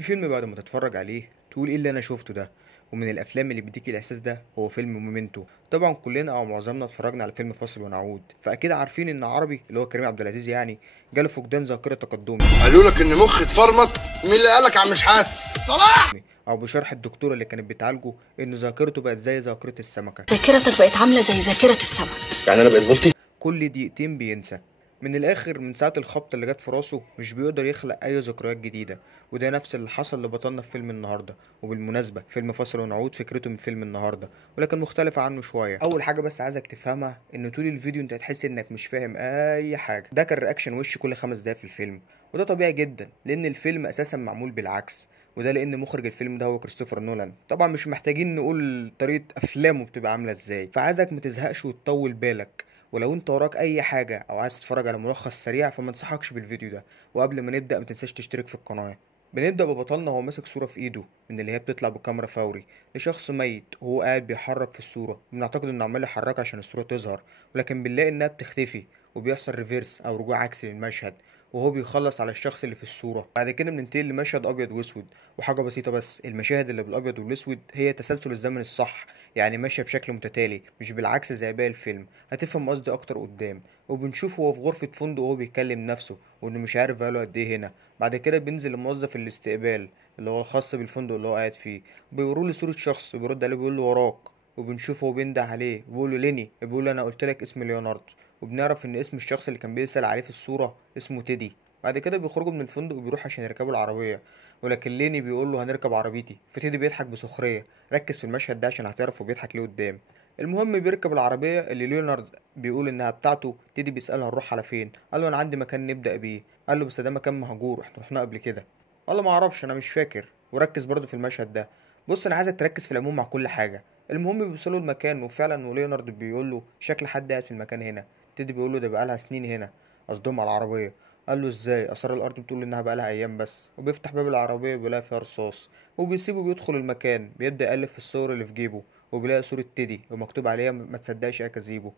في فيلم بعد ما تتفرج عليه تقول ايه اللي انا شفته ده. ومن الافلام اللي بيديك الاحساس ده هو فيلم مومنتو. طبعا كلنا او معظمنا اتفرجنا على فيلم فاصل ونعود، فاكيد عارفين ان عربي اللي هو كريم عبد العزيز يعني جاله فقدان ذاكره تقدمي. قالوا لك ان مخي اتفرمط. مين اللي قالك يا عم شحات؟ صلاح. او بشرح الدكتوره اللي كانت بتعالجه ان ذاكرته بقت زي ذاكره السمكه. ذاكرتك بقت عاملة زي ذاكرة السمك. يعني انا بقيت بلطي؟ كل دقيقتين بينسى. من الاخر من ساعه الخبطه اللي جت في راسه مش بيقدر يخلق اي ذكريات جديده. وده نفس اللي حصل لبطلنا في فيلم النهارده. وبالمناسبه فيلم فاصل ونعود فكرته من فيلم النهارده ولكن مختلفه عنه شويه. اول حاجه بس عايزك تفهمها ان طول الفيديو انت هتحس انك مش فاهم اي حاجه. ده كان رياكشن وش كل 5 دقايق في الفيلم. وده طبيعي جدا لان الفيلم اساسا معمول بالعكس. وده لان مخرج الفيلم ده هو كريستوفر نولان. طبعا مش محتاجين نقول طريقه افلامه بتبقى عامله ازاي، فعايزك ما تزهقش وتطول بالك. ولو انت وراك اي حاجة او عايز تتفرج على ملخص سريع فما انصحكش بالفيديو ده. وقبل ما نبدأ ما تنساش تشترك في القناة. بنبدأ ببطلنا وهو ماسك صورة في ايده من اللي هي بتطلع بكاميرا فوري لشخص ميت وهو قاعد بيحرك في الصورة. بنعتقد انه عمال يحركها عشان الصورة تظهر، ولكن بنلاقي انها بتختفي وبيحصل ريفيرس او رجوع عكسي للمشهد. وهو بيخلص على الشخص اللي في الصورة. بعد كده بننتقل لمشهد ابيض واسود. وحاجة بسيطة بس المشاهد اللي بالابيض والاسود هي تسلسل الزمن الصح، يعني ماشية بشكل متتالي مش بالعكس زي باقي الفيلم. هتفهم قصدي اكتر قدام. وبنشوفه وهو في غرفة فندق وهو بيكلم نفسه وانه مش عارف بقاله قد ايه هنا. بعد كده بينزل لموظف الاستقبال اللي هو الخاص بالفندق اللي هو قاعد فيه، بيوروا له صورة شخص وبيرد عليه بيقول له وراك. وبنشوفه وهو بينده عليه بيقول له ليني، بيقول له انا قلت لك اسم ليوناردو. وبنعرف ان اسم الشخص اللي كان بيسأل عليه في الصورة اسمه تيدي. بعد كده بيخرجوا من الفندق وبيروح عشان يركبوا العربية. ولكن ليني بيقول له هنركب عربيتي، فتيدي بيضحك بسخرية. ركز في المشهد ده عشان هتعرف هو بيضحك ليه قدام. المهم بيركب العربية اللي ليونارد بيقول انها بتاعته. تيدي بيسألها نروح على فين، قال له انا عندي مكان نبدأ بيه. قال له بس ده مكان مهجور احنا رحنا قبل كده. قال له ما اعرفش انا مش فاكر. وركز برضه في المشهد ده. بص انا عايزك تركز في العموم مع كل حاجة. المهم بيوصلوا المكان وفعلا وليونارد بيقول له شكل حد قاعد في المكان هنا. تيدي بيقول له ده بقالها سنين هنا، قصدهم على العربية. قال له ازاي؟ اثار الارض بتقول انها بقالها ايام بس. وبيفتح باب العربية بيلاقي فيها رصاص. وبيسيبه بيدخل المكان بيبدأ يقلب في الصور اللي في جيبه. وبيلاقي صورة تيدي ومكتوب عليها ما تصدقش اكاذيبه.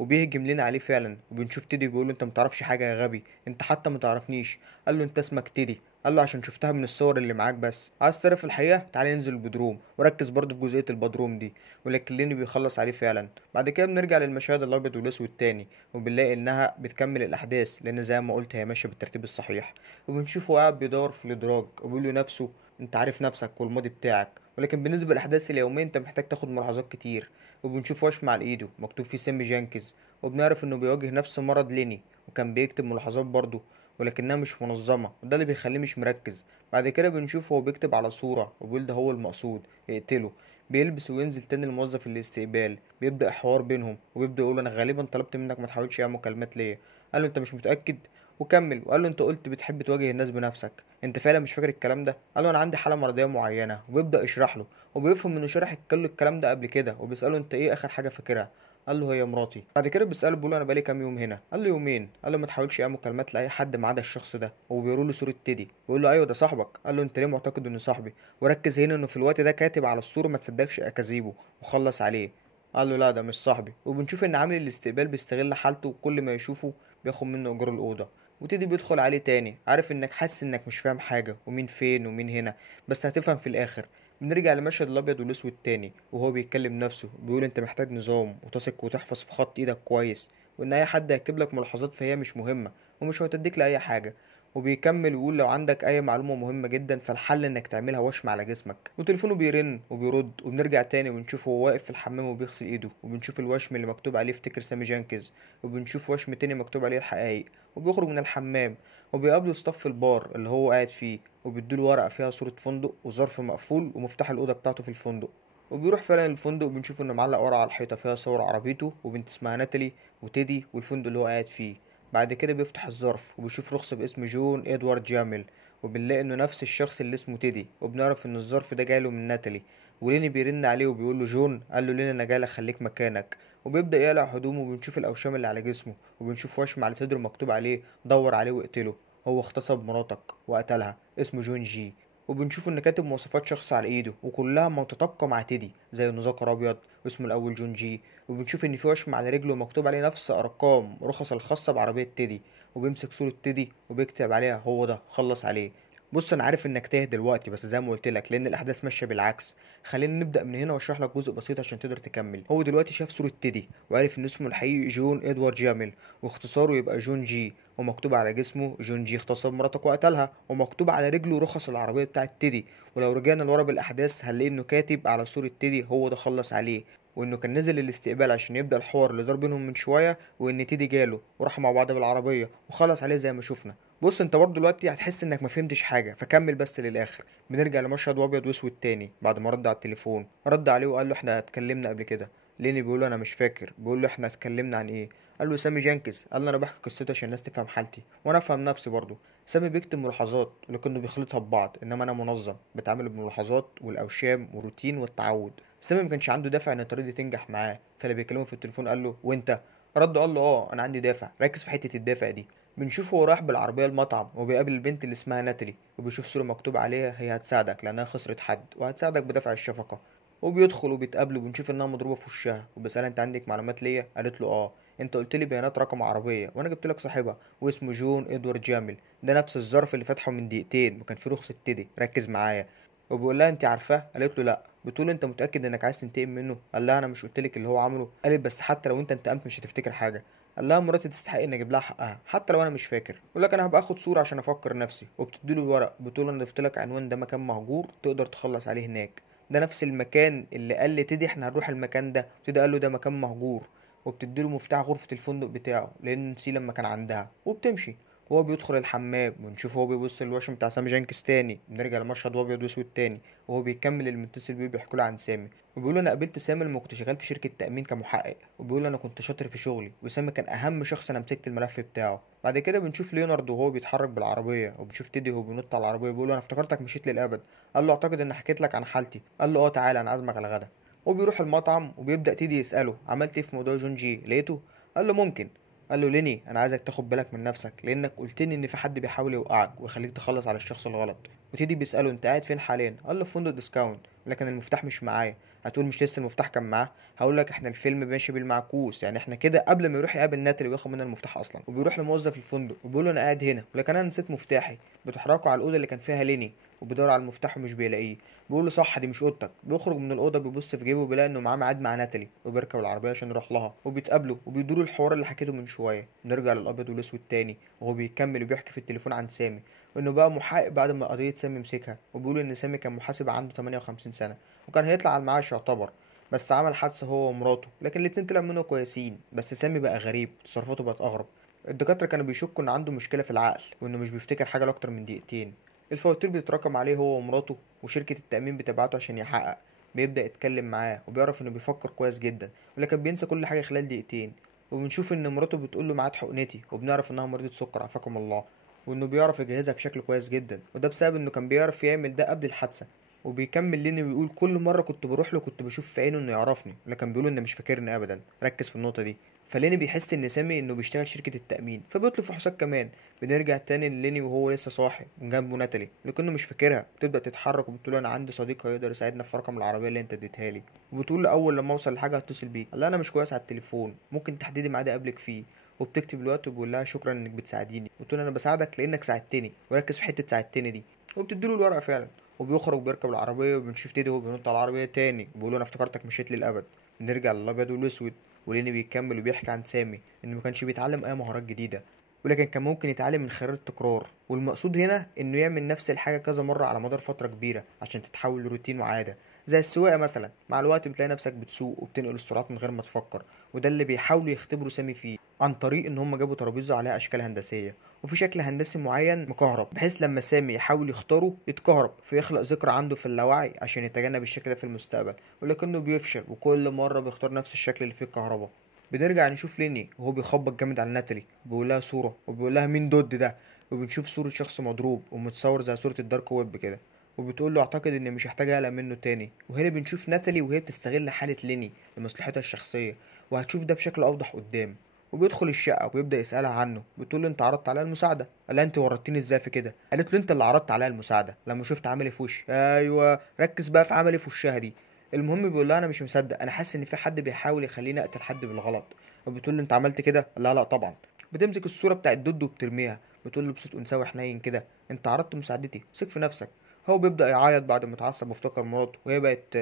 وبيهجم لنا عليه فعلا. وبنشوف تيدي بيقول له انت متعرفش حاجة يا غبي، انت حتى متعرفنيش. قال له انت اسمك تيدي. قال له عشان شفتها من الصور اللي معاك بس. عايز تعرف الحقيقة تعالى ننزل البدروم. وركز برضه في جزئية البدروم دي. ولكن ليني بيخلص عليه فعلا. بعد كده بنرجع للمشاهد الابيض والاسود تاني. وبنلاقي انها بتكمل الاحداث لان زي ما قلت هي ماشيه بالترتيب الصحيح. وبنشوفه قاعد بيدور في الادراج وبيقول لنفسه انت عارف نفسك والماضي بتاعك، ولكن بالنسبه للاحداث اليوميه انت محتاج تاخد ملاحظات كتير. وبنشوف وشم على ايده مكتوب فيه سامي جانكيز. وبنعرف انه بيواجه نفس مرض ليني وكان بيكتب ملاحظات برضه ولكنها مش منظمه، وده اللي بيخليه مش مركز. بعد كده بنشوفه هو بيكتب على صوره وبيقول ده هو المقصود اقتله. بيلبس وينزل تاني لموظف الاستقبال. بيبدأ حوار بينهم وبيبدأ يقول انا غالبا طلبت منك ما تحاولش اي مكالمات ليا. قال له انت مش متأكد؟ وكمل وقال له انت قلت بتحب تواجه الناس بنفسك، انت فعلا مش فاكر الكلام ده؟ قال له انا عندي حالة مرضية معينة. وبيبدأ يشرح له. وبيفهم انه شرح كل الكلام ده قبل كده. وبيسأله انت ايه اخر حاجة فاكرها؟ قال له هي مراتي. بعد كده بيسأله بيقول له انا بقالي كام يوم هنا. قال له يومين. قال له ما تحاولش اي مكالمات لاي حد ما عدا الشخص ده. وبيوروا له صورة تيدي. بيقول له ايوه ده صاحبك. قال له انت ليه معتقد انه صاحبي؟ وركز هنا انه في الوقت ده كاتب على الصورة ما تصدقش اكاذيبه وخلص عليه. قال له لا ده مش صاحبي. وبنشوف ان عامل الاستقبال بيستغل حالته وكل ما يشوفه بياخد منه ايجار الاوضه. وتيدي بيدخل عليه تاني عارف انك حاسس انك مش فاهم حاجه ومين فين ومين هنا، بس هتفهم في الاخر. بنرجع لمشهد الابيض والاسود تاني وهو بيتكلم نفسه بيقول انت محتاج نظام وتثق وتحفظ في خط ايدك كويس، وان اي حد هيكتب لك ملاحظات فهي مش مهمه ومش هتديك لاي حاجه. وبيكمل ويقول لو عندك اي معلومة مهمة جدا فالحل انك تعملها وشم على جسمك. وتليفونه بيرن وبيرد. وبنرجع تاني ونشوفه وهو واقف في الحمام وبيغسل ايده. وبنشوف الوشم اللي مكتوب عليه افتكر سامي جانكيز. وبنشوف وشم تاني مكتوب عليه الحقايق. وبيخرج من الحمام وبيقابله ستاف البار اللي هو قاعد فيه. وبيديله ورقة فيها صورة فندق وظرف مقفول ومفتاح الأوضة بتاعته في الفندق. وبيروح فعلا الفندق وبنشوف انه معلق ورقة على الحيطة فيها صور عربيته وبنت اسمها ناتالي وتيدي والفندق اللي هو قاعد فيه. بعد كده بيفتح الظرف وبيشوف رخصة باسم جون ادوارد جامل. وبنلاقي انه نفس الشخص اللي اسمه تيدي. وبنعرف ان الظرف ده جايله من ناتالي. وليني بيرن عليه وبيقول له جون. قال له ليني انا جايلك خليك مكانك. وبيبدأ يقلع هدومه وبنشوف الأوشام اللي على جسمه. وبنشوف وشم على صدره مكتوب عليه دور عليه واقتله، هو اغتصب مراتك وقتلها اسمه جون جي. وبنشوف ان كاتب مواصفات شخص على ايده وكلها متطابقة مع تيدي زي انه ذكر ابيض واسمه الاول جون جي. وبنشوف ان في وشم على رجله مكتوب عليه نفس ارقام رخص الخاصة بعربية تيدي. وبيمسك صورة تيدي وبيكتب عليها هو ده خلص عليه. بص انا عارف انك تايه دلوقتي، بس زي ما قلت لك لان الاحداث ماشيه بالعكس. خلينا نبدا من هنا واشرح لك جزء بسيط عشان تقدر تكمل. هو دلوقتي شاف صوره تيدي وعرف ان اسمه الحقيقي جون ادوارد جامل، واختصاره يبقى جون جي، ومكتوب على جسمه جون جي اغتصب مراتك وقتلها، ومكتوب على رجله رخص العربيه بتاعه تيدي. ولو رجعنا لورا بالاحداث هنلاقي انه كاتب على صوره تيدي هو ده خلص عليه، وانه كان نزل الاستقبال عشان يبدا الحوار اللي دار بينهم من شويه، وان تيدي جاله وراح مع بعض بالعربيه وخلص عليه زي ما شفنا. بص انت برضه دلوقتي هتحس انك ما فهمتش حاجه، فكمل بس للاخر. بنرجع لمشهد ابيض واسود تاني بعد ما رد على التليفون. رد عليه وقال له احنا اتكلمنا قبل كده. ليني بيقول له انا مش فاكر. بيقول له احنا اتكلمنا عن ايه؟ قال له سامي جانكس. قال له انا بحكي قصتي عشان الناس تفهم حالتي وانا افهم نفسي برضه. سامي بيكتب ملاحظات ولكنه بيخلطها ببعض، انما انا منظم بتعامل بالملاحظات والاوشام والروتين والتعود. سامي ما كانش عنده دافع ان الطريقه دي تنجح معاه، فاللي بيكلمه في التليفون قال له وانت؟ رد قال له اه انا عندي دافع. ركز في حته الدافع دي. بنشوفه هو رايح بالعربية المطعم وبيقابل البنت اللي اسمها ناتالي، وبيشوف صورة مكتوب عليها هي هتساعدك لأنها خسرت حد وهتساعدك بدفع الشفقة. وبيدخل وبيتقابلوا وبنشوف إنها مضروبة في وشها، وبيسألها أنت عندك معلومات ليا؟ قالت له آه، أنت قلت لي بيانات رقم عربية وأنا جبت لك صاحبها واسمه جون إدوارد جامل، ده نفس الظرف اللي فتحه من دقيقتين وكان فيه رخصة تيدي، ركز معايا. وبيقول لها أنت عارفاه؟ قالت له لأ. بتقول أنت متأكد إنك عايز تنتقم منه؟ قال لها أنا مش قلت لك اللي هو عمله؟ قالت بس حتى لو أنت انتقمت مش هتفتكر حاجة. قال لها مراتي تستحق ان اجيب لها حقها حتى لو انا مش فاكر. يقول لك انا هبقى اخد صوره عشان افكر نفسي، وبتديله الورق بتقول انا ضفت لك عنوان، ده مكان مهجور تقدر تخلص عليه هناك. ده نفس المكان اللي قال لتيدي احنا هنروح المكان ده، تيدي قال له ده مكان مهجور. وبتديله مفتاح غرفه الفندق بتاعه لان نسيه لما كان عندها، وبتمشي. وهو بيدخل الحمام ونشوف هو بيبص للوشم بتاع سامي جانكس تاني. بنرجع لمشهد ابيض واسود تاني وهو بيكمل المتصل بيه بيحكوا له عن سامي. وبيقول انا قابلت سامي لما كنت شغال في شركه تامين كمحقق، وبيقول انا كنت شاطر في شغلي وسامي كان اهم شخص انا مسكت الملف بتاعه. بعد كده بنشوف ليونارد وهو بيتحرك بالعربيه، وبنشوف تيدي وهو بينط على العربيه بيقول له انا افتكرتك مشيت للابد. قال له اعتقد ان حكيت لك عن حالتي. قال له اه تعالى انا عازمك على الغدا. وبيروح المطعم وبيبدا تيدي يساله عملت ايه في موضوع جون جي، لقيته؟ قال له ممكن. قال له ليني انا عايزك تاخد بالك من نفسك لانك قلتني ان في حد بيحاول يوقعك ويخليك تخلص على الشخص الغلط. وتيدي بيساله انت قاعد فين حاليا؟ قال له في فندق ديسكاونت لكن المفتاح مش معايا. هتقول مش لسه المفتاح كان معاه؟ هقول لك احنا الفيلم ماشي بالمعكوس، يعني احنا كده قبل ما يروح يقابل ناتالي وياخد منها المفتاح اصلا. وبيروح لموظف الفندق وبيقول له انا قاعد هنا لكن انا نسيت مفتاحي. بتحركوا على الاوضه اللي كان فيها ليني وبيدور على المفتاح ومش بيلاقيه. بيقول له صح دي مش اوضتك. بيخرج من الاوضه بيبص في جيبه وبيلاقي انه معاه ميعاد مع ناتالي، وبيركب العربيه عشان يروح لها وبيتقابلوا وبيدوروا الحوار اللي حكيته من شويه. نرجع للابيض والاسود تاني وهو بيكمل وبيحكي في التليفون عن سامي وانه بقى محقق بعد ما قضيه سامي مسكها. وبيقول ان سامي كان محاسب عنده 58 سنه وكان هيطلع على المعاش يعتبر، بس عمل حادثة هو ومراته لكن الاتنين طلعوا منه كويسين. بس سامي بقى غريب، تصرفاته بقت أغرب. الدكاترة كانوا بيشكوا إن عنده مشكلة في العقل وإنه مش بيفتكر حاجة لأكتر من دقيقتين. الفواتير بتتراكم عليه هو ومراته، وشركة التأمين بتبعته عشان يحقق. بيبدأ يتكلم معاه وبيعرف إنه بيفكر كويس جدا ولكن بينسى كل حاجة خلال دقيقتين. وبنشوف إن مراته بتقول له ميعاد حقنتي، وبنعرف إنها مريضة سكر عافاكم الله، وإنه بيعرف يجهزها بشكل كويس جدا، وده بسبب إنه كان بيعرف يعمل ده قبل الحادثة. وبيكمل ليني ويقول كل مره كنت بروح له كنت بشوف في عينه انه يعرفني لكن بيقول انه مش فاكرني ابدا. ركز في النقطه دي. فليني بيحس ان سامي انه بيشتغل شركه التامين فبيطلب فحوصات كمان. بنرجع تاني لليني وهو لسه صاحي من جنبه ناتالي لكنه مش فاكرها. بتبدا تتحرك وبتقول انا عندي صديق هيقدر يساعدنا في رقم العربيه اللي انت اديتها لي. وبتقول له اول لما اوصل لحاجه هتصل بيك. قال لها انا مش كويس على التليفون، ممكن تحددي ميعاد اقابلك فيه. وبتكتب الوقت وبيقول لها شكرا انك بتساعديني. بتقول انا بساعدك لانك ساعدتني، وركز في حته ساعدتني دي. وبتديله الورقه فعلا. وبيخرج بيركب العربية وبنشوف تيدي وهو بينط على العربية تاني بيقول انا افتكرتك مشيت للأبد. بنرجع للأبيض والأسود وليني بيكمل وبيحكي عن سامي انه ما كانش بيتعلم اي مهارات جديدة ولكن كان ممكن يتعلم من خلال التكرار، والمقصود هنا انه يعمل نفس الحاجة كذا مرة على مدار فترة كبيرة عشان تتحول لروتين وعادة. زي السواقة مثلا، مع الوقت بتلاقي نفسك بتسوق وبتنقل السرعات من غير ما تفكر. وده اللي بيحاولوا يختبروا سامي فيه عن طريق ان هم جابوا ترابيزة عليها اشكال هندسية وفي شكل هندسي معين مكهرب، بحيث لما سامي يحاول يختاره يتكهرب فيخلق ذكرى عنده في اللاوعي عشان يتجنب الشكل ده في المستقبل. ولكنه بيفشل وكل مرة بيختار نفس الشكل اللي فيه الكهرباء. بنرجع نشوف ليني وهو بيخبط جامد على ناتالي وبيقول لها صورة وبيقول لها مين دود ده. وبنشوف صورة شخص مضروب ومتصور زي صورة الدارك ويب كده. وبتقول له اعتقد اني مش هحتاج اقلق منه تاني. وهنا بنشوف ناتالي وهي بتستغل حالة ليني لمصلحتها الشخصية، وهتشوف ده بشكل اوضح قدام. وبيدخل الشقة وبيبدأ يسألها عنه. بتقول له انت عرضت عليا المساعدة. قال لها انت ورطتني ازاي في كده؟ قالت له انت اللي عرضت عليا المساعدة لما شفت عملي في وشي. ايوه ركز بقى في عملي في وشها دي. المهم بيقول لها انا مش مصدق، انا حاسس ان في حد بيحاول يخليني اقتل حد بالغلط. وبتقول له انت عملت كده؟ قال لها لا طبعا. بتمسك الصورة بتاعت دود وبترميها. بتقول له بصوت انثوي حنين كده: انت عرضت مساعدتي، ثق في نفسك. هو بيبدا يعيط بعد ما اتعصب وافتكر مراته وهي بقت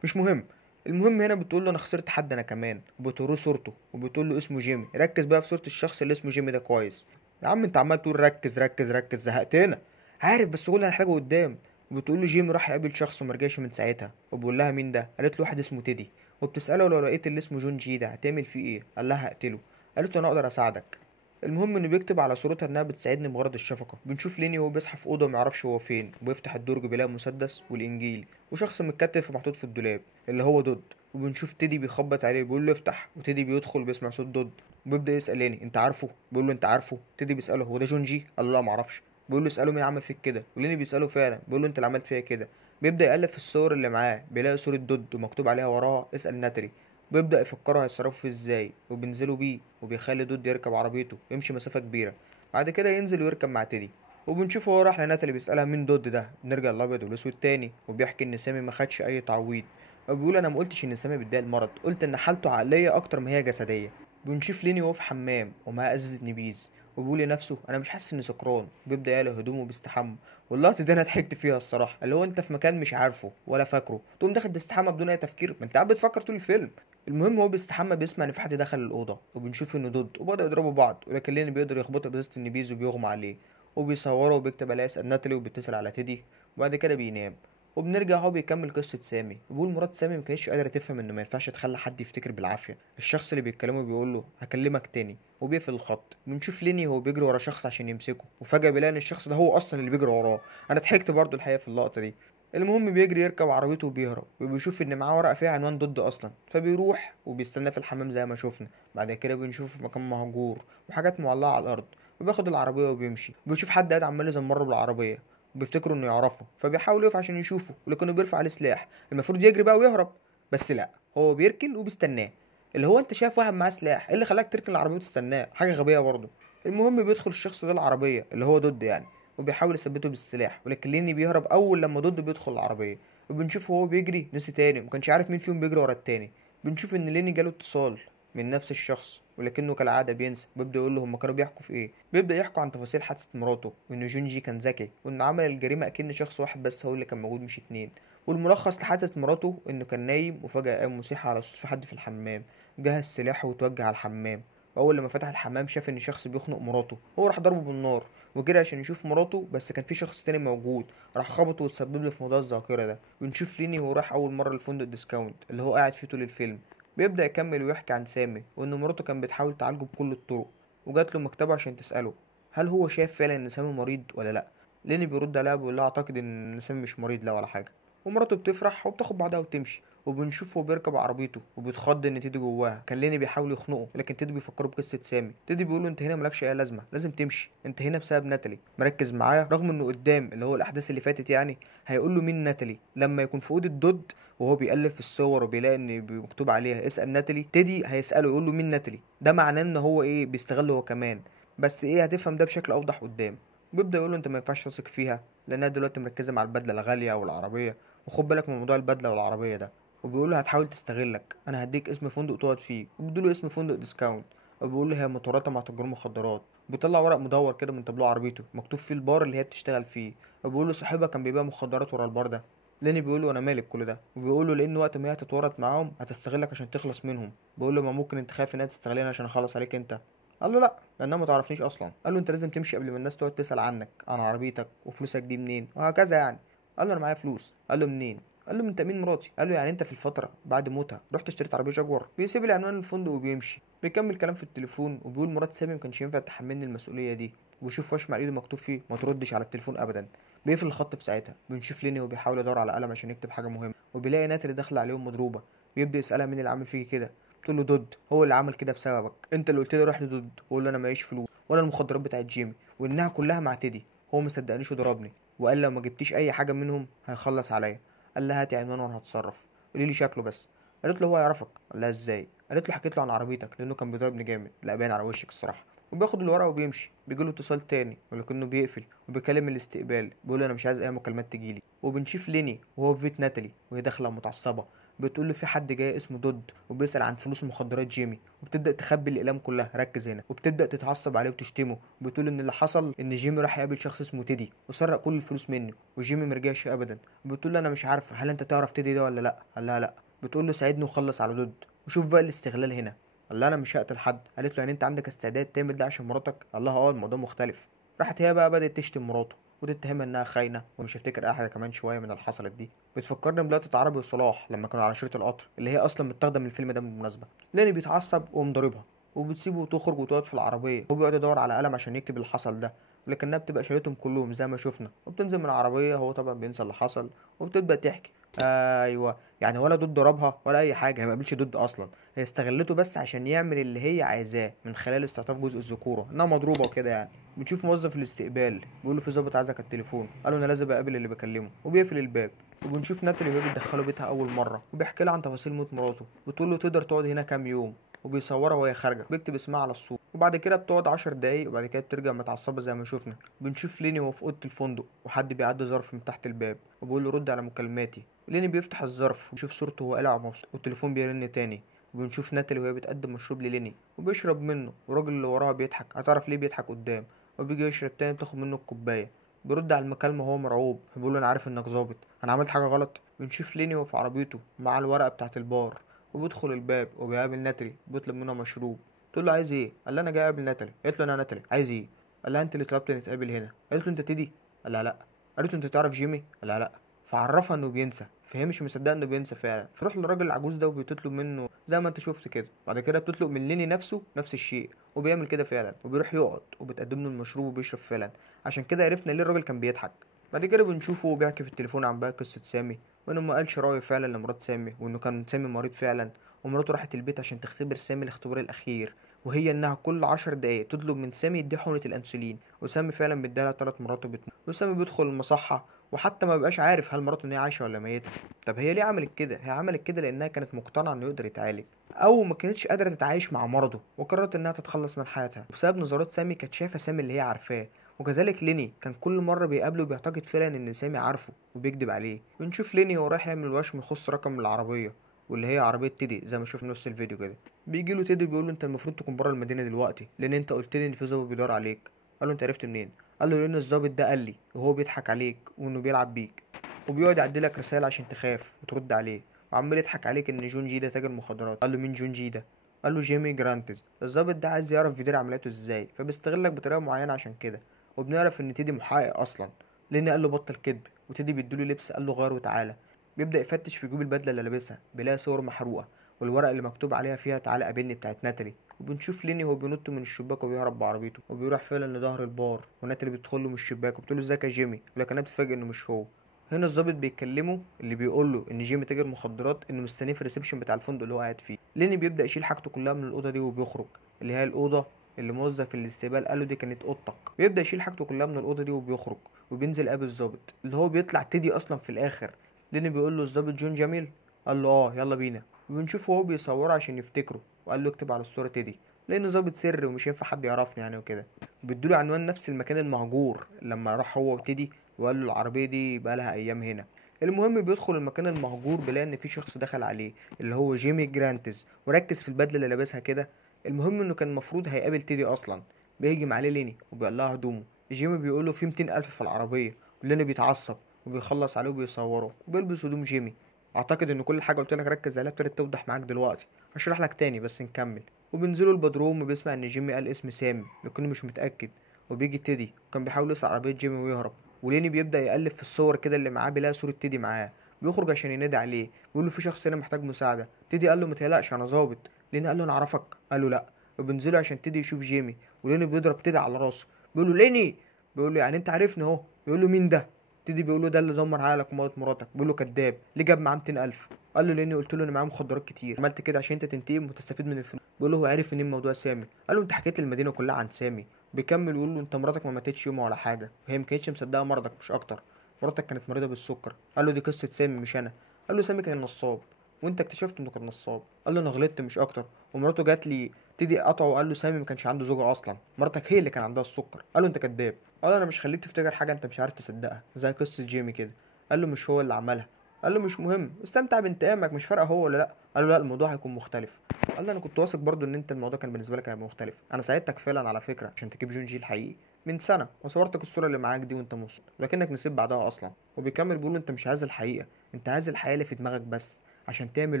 مش مهم. المهم هنا بتقول له: انا خسرت حد انا كمان، وبتوريه صورته وبتقول له اسمه جيمي، ركز بقى في صورة الشخص اللي اسمه جيمي ده كويس. يا عم انت عمال تقول ركز ركز ركز، زهقتنا. عارف، بس قول هنحتاجه قدام. وبتقول له جيمي راح يقابل شخص ومرجعش من ساعتها، وبيقول لها: مين ده؟ قالت له: واحد اسمه تيدي. وبتسأله: لو لقيت اللي اسمه جون جي ده هتعمل فيه ايه؟ قال لها: هقتله. قالت له: انا اقدر اساعدك. المهم انه بيكتب على صورتها انها بتساعدني بغرض الشفقه. بنشوف ليني وهو بيصحى في اوضه وميعرفش هو فين، وبيفتح الدرج بيلاقي مسدس والانجيل وشخص متكتف ومحطوط في الدولاب اللي هو دود. وبنشوف تيدي بيخبط عليه بيقول له: افتح. وتيدي بيدخل وبيسمع صوت دود وبيبدا يسال ليني: انت عارفه؟ بيقول له: انت عارفه؟ تيدي بيساله: هو ده جون جي؟ قال له: لا معرفش. بيقول له: اساله مين عمل فيك كده. وليني بيساله فعلا، بيقول له: انت اللي عملت فيا كده. بيبدا يقلب في الصور اللي معاه، بيلاقي صوره دود ومكتوب عليها وراها: اسال ناتالي. بيبدأ يفكروا هيتصرفوا فيه ازاي، وبينزلوا بيه وبيخلي دود يركب عربيته ويمشي مسافة كبيرة. بعد كده ينزل ويركب مع تيدي. وبنشوفه هو راح لناتالي بيسألها: مين دود ده؟ بنرجع الأبيض والأسود تاني وبيحكي إن سامي ما خدش أي تعويض. وبيقول: أنا ما قلتش إن سامي بيتضايق المرض، قلت إن حالته عقلية أكتر ما هي جسدية. بنشوف ليني وهو في حمام ومعاه ازازة نبيذ، وبيقول لنفسه: انا مش حاسس اني سكران. بيبدا يقلع هدومه وبيستحمى. واللقطه دي انا ضحكت فيها الصراحه، اللي هو انت في مكان مش عارفه ولا فاكره تقوم داخل تستحمى بدون اي تفكير، ما انت قاعد بتفكر طول الفيلم. المهم هو بيستحمى بيسمع ان في حد دخل الاوضه، وبنشوف انه ضد وبدا يضربوا بعض، ولكن ليني بيقدر يخبطه بازازه النبيذ وبيغمى عليه. وبيصوره وبيكتب عليه اسال ناتالي وبيتصل على تيدي. وبعد كده بينام. وبنرجع هو بيكمل قصة سامي، وبيقول مرات سامي ما كانتش قادرة تفهم انه ما ينفعش تخلي حد يفتكر بالعافية. الشخص اللي بيتكلمه بيقول له: هكلمك تاني، وبيقفل الخط. بنشوف ليني هو بيجري ورا شخص عشان يمسكه، وفجأة بيلاقي ان الشخص ده هو اصلا اللي بيجري وراه. انا ضحكت برضه الحقيقة في اللقطة دي. المهم بيجري يركب عربيته وبيهرب، وبيشوف ان معاه ورقة فيها عنوان ضد اصلا، فبيروح وبيستنى في الحمام زي ما شفنا. بعد كده بنشوفه في مكان مهجور وحاجات معلقة على الارض، وبياخد العربية وبيمشي. بيشوف حد قاعد عمال يزمره بالعربية، وبيفتكروا انه يعرفه، فبيحاول يقف عشان يشوفه، ولكنه بيرفع عليه سلاح. المفروض يجري بقى ويهرب، بس لا، هو بيركن وبيستناه. اللي هو انت شايف واحد معاه سلاح، ايه اللي خلاك تركن العربيه وتستناه؟ حاجه غبيه برضه. المهم بيدخل الشخص ده العربيه اللي هو ضد يعني، وبيحاول يثبته بالسلاح، ولكن ليني بيهرب اول لما ضد بيدخل العربيه. وبنشوفه وهو بيجري نسي تاني، مكانش عارف مين فيهم بيجري ورا التاني. بنشوف ان ليني جاله اتصال من نفس الشخص، ولكنه كالعاده بينسى. بيبدا يقول له هما كانوا بيحكوا في ايه. بيبدا يحكوا عن تفاصيل حادثه مراته، وان جونجي كان ذكي، وان عمل الجريمه اكن شخص واحد بس هو اللي كان موجود مش اتنين. والملخص لحادثه مراته انه كان نايم وفجاه قام مصيحة على صوت في حد في الحمام. جهز سلاحه وتوجه على الحمام. واول لما فتح الحمام شاف ان شخص بيخنق مراته، هو راح ضربه بالنار. وجري عشان يشوف مراته، بس كان في شخص تاني موجود، راح خبطه وتسبب له في موضوع الذاكره ده. ونشوف ليني وهو راح اول مره لفندق ديسكاونت اللي هو قاعد فيه طول الفيلم. بيبدأ يكمل ويحكي عن سامي، وإن مراته كانت بتحاول تعالجه بكل الطرق، وجات له مكتبه عشان تسأله هل هو شايف فعلا إن سامي مريض ولا لأ. ليني بيرد عليها بيقول لها: أعتقد إن سامي مش مريض لا ولا حاجة. ومراته بتفرح وبتاخد بعضها وتمشي. وبنشوفه بيركب عربيته وبيتخض ان تيدي جواها. كان ليني بيحاول يخنقه، لكن تيدي بيفكره بقصه سامي. تيدي بيقول له: انت هنا مالكش اي لازمه، لازم تمشي، انت هنا بسبب ناتالي. مركز معايا، رغم انه قدام اللي هو الاحداث اللي فاتت يعني هيقول له مين ناتالي لما يكون في اوضه دود وهو بيقلب في الصور وبيلاقي ان مكتوب عليها اسال ناتالي. تيدي هيساله يقول له مين ناتالي. ده معناه ان هو ايه، بيستغله هو كمان. بس ايه، هتفهم ده بشكل اوضح قدام. وبيبدا يقول له: انت ما ينفعش تثق فيها لانها دلوقتي مركزه مع البدله الغاليه والعربيه، وخد بالك من موضوع البدله والعربيه ده. وبيقول له: هتحاول تستغلك، انا هديك اسم فندق تقعد فيه. وبيديله اسم فندق ديسكاونت. وبيقول له: هي متورطه مع تجار مخدرات. بيطلع ورق مدور كده من طابلوه عربيته مكتوب فيه البار اللي هي بتشتغل فيه. وبيقول له: صاحبها كان بيبيع مخدرات ورا البار ده. لاني بيقول له: انا مالك كل ده. وبيقول له: لان وقت ما هي تتورط معاهم هتستغلك عشان تخلص منهم. بيقول له: ما ممكن انت خايف انها تستغلني عشان اخلص عليك انت؟ قال له: لا، لانها ما تعرفنيش اصلا. قال له: انت لازم تمشي قبل ما الناس تقعد تسال عنك، عن عربيتك وفلوسك دي منين وهكذا يعني. قال له: انا معايا فلوس. قال له: منين؟ قال له: من تأمين مراتي. قال له: يعني انت في الفترة بعد موتها رحت اشتريت عربية جاكور؟ بيسيب العنوان الفندق وبيمشي. بيكمل كلام في التليفون وبيقول مرات سامي ما كانش ينفع تحملني المسؤولية دي. وبيشوف وشم على ايده مكتوب فيه: ما تردش على التليفون ابدا. بيقفل الخط في ساعتها. بنشوف ليني وبيحاول يدور على قلم عشان يكتب حاجة مهمة، وبيلاقي نات اللي داخلة عليهم مضروبة. بيبدأ يسألها مين اللي عامل فيكي كده. بتقول له: دود هو اللي عمل كده بسببك، انت اللي قلت لي روح لدود وقول له انا معيش فلوس ولا المخدرات بتاعت جيمي، وانها كلها مع تيدي. هو ما صدقنيش وضربني، وقال لو ما جبتيش اي حاجه منهم هيخلص عليا. قال لها: هاتي عنوان وانا هتصرف، قولي لي شكله بس. قالت له: هو يعرفك. قال لها: ازاي؟ قالت له: حكيت له عن عربيتك لانه كان بيضربني جامد. لا، باين على وشك الصراحه. وبياخد الورقه وبيمشي. بيجيله اتصال تاني ولكنه بيقفل، وبيكلم الاستقبال بيقول له: انا مش عايز اي مكالمات تجيلي. وبنشوف ليني وهو في بيت ناتالي وهي داخله متعصبه. بتقول له في حد جاي اسمه دود وبيسأل عن فلوس مخدرات جيمي، وبتبدأ تخبي الأقلام كلها، ركز هنا، وبتبدأ تتعصب عليه وتشتمه، وبتقول ان اللي حصل ان جيمي راح يقابل شخص اسمه تيدي وسرق كل الفلوس منه، وجيمي مرجعش ابدا. بتقول له انا مش عارفه هل انت تعرف تيدي ده ولا لا؟ قال لها لا. بتقول له ساعدني وخلص على دود. وشوف بقى الاستغلال هنا، قال لها انا مش هقتل حد. قالت له يعني انت عندك استعداد تعمل ده عشان مراتك؟ قال لها اه الموضوع مختلف. راحت هي بقى بدأت تشتم مراته وتتهمها انها خاينه، ومش هفتكر اي حاجه كمان شويه من اللي حصلت دي. بتفكرني بلقطه عربي وصلاح لما كانوا على شريط القطر، اللي هي اصلا متاخده من الفيلم ده بالمناسبه. لاني بيتعصب وقوم ضاربها، وبتسيبه تخرج وتقعد في العربيه، هو بيقعد يدور على قلم عشان يكتب اللي حصل ده، لكنها بتبقى شالتهم كلهم زي ما شفنا. وبتنزل من العربيه، هو طبعا بينسى اللي حصل، وبتبدا تحكي. ايوه، يعني ولا ضد ضربها ولا اي حاجه، هي ما قابلش ضد اصلا، هي استغلته بس عشان يعمل اللي هي عايزاه من خلال استعطاف جزء الذكوره، انها مضروبه وكده يعني. بنشوف موظف الاستقبال بيقول له في ظابط عايزك على التليفون، قال له انا لازم اقابل اللي بكلمه، وبيقفل الباب. وبنشوف ناتالي وهي بتدخله بيتها اول مره، وبيحكي لها عن تفاصيل موت مراته، بتقول له تقدر تقعد هنا كام يوم، وبيصورها وهي خارجه، بيكتب اسمها على الصوره. وبعد كده بتقعد 10 دقايق، وبعد كده بترجع متعصبه زي ما شفنا. بنشوف ليني وهو في اوضه الفندق، وحد بيعدي ظرف من تحت الباب، وبيقول له رد على مكالماتي. ليني بيفتح الظرف وبيشوف صورته وهو قلع ومبسوط، والتليفون بيرن تاني. وبنشوف ناتالي وهي بتقدم مشروب لليني وبيشرب منه، والراجل اللي وراها بيضحك، هتعرف ليه بيضحك قدام. وبيجي يشرب تاني، بتاخد منه الكوبايه. بيرد على المكالمة وهو مرعوب، بيقول له انا عارف انك ظابط، انا عملت حاجة غلط؟ بنشوف ليني وهو في عربيته مع الورقة بتاعة البار، وبيدخل الباب وبيقابل ناتالي، بيطلب منها مشروب. تقول له عايز ايه؟ قال لها انا جاي اقابل ناتالي. قالت له انا ناتالي، عايز ايه؟ قال لها انت اللي طلبت نتقابل هنا. قالت له انت تيدي؟ قال لها لا. قالت له انت تعرف جيمي؟ قال لها لا. فعرفها انه بينسى، فهي مش مصدقه انه بينسى فعلا. فروح للراجل العجوز ده وبتطلب منه زي ما انت شفت كده. بعد كده بتطلب من ليني نفسه نفس الشيء، وبيعمل كده فعلا، وبيروح يقعد وبتقدم له المشروب وبيشرب فعلا. عشان كده عرفنا ليه الراجل كان بيضحك. بعد كده بنشوفه وهو بيحكي في التليفون عن بقى قصة سامي، وانه ما قالش رأيه فعلا لمرات سامي، وانه كان سامي مريض فعلا، ومراته راحت البيت عشان تختبر سامي الاختبار الأخير، وهي انها كل 10 دقايق تطلب من سامي يديه حقنة الأنسولين. وسامي فعلا بيديها 3 مرات وبتموت. وسامي بيدخل المصحة، وحتى ما بقاش عارف هل مراته ان هي عايشة ولا ميتة. طب هي ليه عملت كده؟ هي عملت كده لانها كانت مقتنعة انه يقدر يتعالج، او ما كانتش قادرة تتعايش مع مرضه، وقررت انها تتخلص من حياتها بسبب نظرات سامي. كانت شايفة سامي اللي هي عارفاه. وكذلك ليني كان كل مرة بيقابله بيعتقد فعلا ان سامي عارفه وبيكذب عليه. بنشوف ليني وهو رايح يعمل وشم يخص رقم العربية، واللي هي عربية تيدي زي ما شفنا نص الفيديو كده. بيجي له تيدي بيقول له انت المفروض تكون بره المدينة دلوقتي، لان انت قلت لي ان في ظابط بيدور عليك. قال له انت عرفت منين؟ قال له لان الظابط ده قال لي، وهو بيضحك عليك وانه بيلعب بيك، وبيقعد يعدلك رسائل عشان تخاف وترد عليه، وعمال يضحك عليك ان جون جي ده تاجر مخدرات. قال له مين جون جي ده؟ قال له جيمي جرانتز. الظابط ده عايز يعرف بيدير عملياته ازاي، فبيستغلك بطريقه معينه عشان كده. وبنعرف ان تيدي محقق اصلا، لان قال له بطل كذب. وتيدي بيديله لبس، قال له غير وتعالى. بيبدا يفتش في جيوب البدله اللي لابسها، بيلاقي صور محروقه، والورق اللي مكتوب عليها فيها تعالى قابلني بتاعت ناتالي. وبنشوف ليني وهو بينط من الشباك وبيهرب بعربيته، وبيروح فعلا لظهر البار، وناتالي بتدخل له من الشباك وبتقول له ازيك يا جيمي، ولكنها بتتفاجئ انه مش هو. هنا الظابط بيكلمه، اللي بيقول له ان جيمي تاجر مخدرات، انه مستنيه في الريسبشن بتاع الفندق اللي هو قاعد فيه. ليني بيبدا يشيل حاجته كلها من الاوضه دي وبيخرج، اللي هي الاوضه اللي موظف الاستقبال قال له دي كانت اوضتك. بيبدا يشيل حاجته كلها من الاوضه دي وبيخرج، وبينزل قابل الظابط اللي هو بيطلع تيدي اصلا في الاخر. ليني بيقول له الظابط جون جميل؟ قال له اه يلا بينا. وبنشوفه وهو بيصوره عشان يفتكره، وقال له اكتب على الصوره تيدي، لان ظابط سر ومش هينفع حد يعرفني يعني وكده. بيدوله عنوان نفس المكان المهجور لما راح هو وتيدي، وقال له العربيه دي بقالها ايام هنا. المهم بيدخل المكان المهجور، بيلاقي ان في شخص دخل عليه اللي هو جيمي جرانتز، وركز في البدله اللي لابسها كده. المهم انه كان المفروض هيقابل تيدي اصلا. بيهجم عليه ليني وبيقلعها هدومه. جيمي بيقول له في 200,000 في العربيه، وليني بيتعصب وبيخلص عليه وبيصوره وبيلبس هدوم جيمي. اعتقد ان كل حاجه قلت لك ركز عليها ابتدت توضح معاك دلوقتي، هشرح لك تاني بس نكمل. وبينزلوا البدروم، وبيسمع ان جيمي قال اسم سامي لكنه مش متاكد. وبيجي تيدي وكان بيحاول يسرق عربيه جيمي ويهرب، وليني بيبدا يقلب في الصور كده اللي معاه، بيلاقي صوره تيدي معاه. بيخرج عشان ينادي عليه، بيقول له في شخص هنا محتاج مساعده. تيدي قال له ما تقلقش انا ظابط. ليني قال له انا اعرفك؟ قال له لا. وبينزلوا عشان تيدي يشوف جيمي، وليني بيضرب تيدي على راسه، بيقول له ليني. بيقول له يعني انت عارفني اهو. بيقول له مين ده؟ تيدي بيقول له ده اللي دمر عقلك وموت مراتك. بيقول له كداب، ليه جاب معاه 200,000؟ قال له لاني قلت له انا معايا مخدرات كتير، عملت كده عشان انت تنتقم وتستفيد من الفلوس. بيقول له هو عارف منين موضوع سامي؟ قال له انت حكيت للمدينه كلها عن سامي. بيكمل يقول له انت مراتك ما ماتتش يوم ولا حاجه، وهي ما كانتش مصدقه مرضك مش اكتر، مراتك كانت مريضه بالسكر. قال له دي قصه سامي مش انا. قال له سامي كان نصاب، وانت اكتشفت انه كان نصاب. قال له انا غلطت مش اكتر، ومراته جات لي. تيدي قطعه وقال له سامي ما كانش عنده زوجه اصلا، مراتك هي اللي كان عندها السكر. قال له انت كداب. قال له انا مش خليك تفتكر حاجه انت مش عارف تصدقها زي قصه جيمي كده. قال له مش هو اللي عملها. قال له مش مهم، استمتع بانتقامك، مش فارقه هو ولا لا. قال له لا، الموضوع هيكون مختلف. قال له انا كنت واثق برضو ان انت الموضوع كان بالنسبه لك هيبقى مختلف. انا ساعدتك فعلا على فكره عشان تجيب جونجي الحقيقي من سنه، وصورتك الصوره اللي معاك دي وانت مبسوط، لكنك نسيت بعدها اصلا. وبيكمل بيقول له انت مش عايز الحقيقه، انت عايز الحقيقه اللي في دماغك بس، عشان تعمل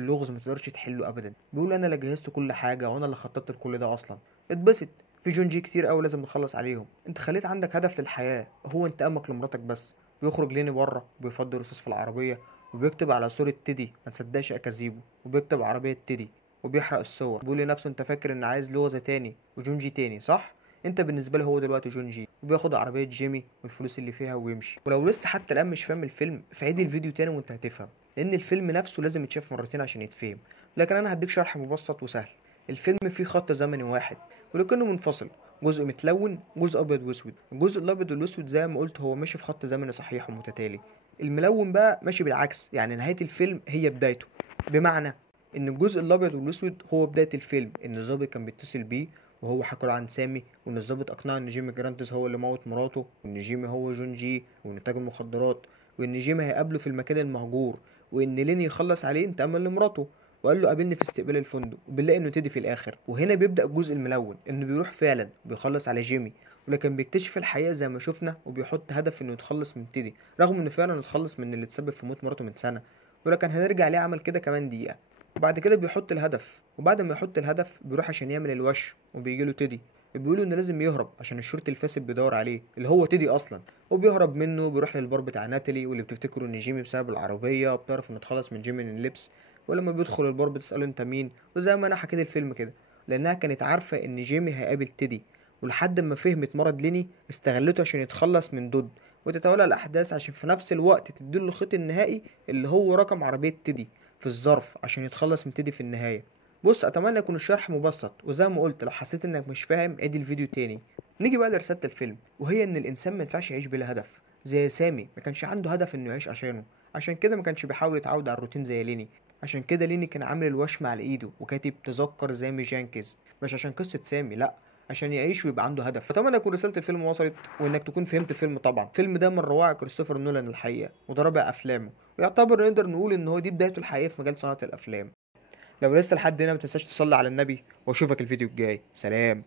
لغز ما تقدرش تحله ابدا. بيقول انا اللي جهزت كل حاجه وانا اللي خططت لكل ده اصلا. اتبسط، في جونجي كتير قوي لازم نخلص عليهم. انت خليت عندك هدف للحياه، هو انتقامك لمراتك بس. بيخرج ليني بره وبيفضي رصاص في العربيه، وبيكتب على صورة تيدي ما تصدقش اكاذيبه، وبيكتب عربية تيدي، وبيحرق الصور. بيقول لنفسه انت فاكر ان عايز لغز تاني وجونجي تاني صح؟ انت بالنسبه لي هو دلوقتي جونجي. وبياخد عربيه جيمي والفلوس اللي فيها ويمشي. ولو لسه حتى الان مش فاهم الفيلم، فعيد الفيديو تاني وانت هتفهم، لان الفيلم نفسه لازم يتشاف مرتين عشان يتفهم. لكن انا هديك شرح مبسط وسهل. الفيلم فيه خط زمني واحد ولكنه منفصل، جزء متلون جزء ابيض واسود. الجزء الابيض والاسود زي ما قلت هو ماشي في خط زمني صحيح ومتتالي. الملون بقى ماشي بالعكس، يعني نهايه الفيلم هي بدايته. بمعنى ان الجزء الابيض والاسود هو بدايه الفيلم، ان الظابط كان بيتصل بيه وهو حكى له عن سامي، وان الظابط اقنعه ان جيمي جرانتس هو اللي موت مراته، وان جيمي هو جونجي وان تاجر مخدرات، وان جيمي هيقابله في المكان المهجور، وان ليني يخلص عليه انتقاما لمراته، وقال له قابلني في استقبال الفندق. وبنلاقي انه تيدي في الاخر. وهنا بيبدا الجزء الملون، انه بيروح فعلا وبيخلص على جيمي، ولكن بيكتشف الحقيقه زي ما شفنا، وبيحط هدف انه يتخلص من تيدي، رغم انه فعلا اتخلص من اللي اتسبب في موت مراته من سنه، ولكن هنرجع ليه عمل كده كمان دقيقه. وبعد كده بيحط الهدف، وبعد ما يحط الهدف بيروح عشان يعمل الوش، وبيجيله تيدي بيقولوا انه لازم يهرب عشان الشرطي الفاسد بيدور عليه اللي هو تيدي اصلا. وبيهرب منه، بيروح للبار بتاع ناتالي واللي بتفتكره ان جيمي بسبب العربيه، وبتعرف انه اتخلص من جيمي من اللبس. ولما بيدخل البار بتساله انت مين، وزي ما انا حكيت الفيلم كده، لانها كانت عارفه ان جيمي هيقابل تيدي. ولحد ما فهمت مرض ليني استغلته عشان يتخلص من دود، وتتوالى الاحداث عشان في نفس الوقت تديله الخيط النهائي اللي هو رقم عربيه تيدي في الظرف عشان يتخلص من تيدي في النهايه. بص، اتمنى يكون الشرح مبسط، وزي ما قلت لو حسيت انك مش فاهم عيد الفيديو تاني. نيجي بقى لرسالة الفيلم، وهي ان الانسان ما ينفعش يعيش بلا هدف. زي سامي ما كانش عنده هدف انه يعيش عشانه، عشان كده ما كانش بيحاول يتعود على الروتين زي ليني. عشان كده ليني كان عامل الوشم على ايده وكاتب تذكر زامي جانكيز، مش عشان قصة سامي، لا، عشان يعيش ويبقى عنده هدف. اتمنى يكون رسالة الفيلم وصلت، وانك تكون فهمت الفيلم. طبعا الفيلم ده من روائع كريستوفر نولان الحقيقة، وده رابع افلامه، ويعتبر نقدر نقول ان هو دي بدايته الحقيقية في مجال صناعة الافلام. لو لسه لحد هنا متنساش تصلي على النبي، واشوفك الفيديو الجاي. سلام.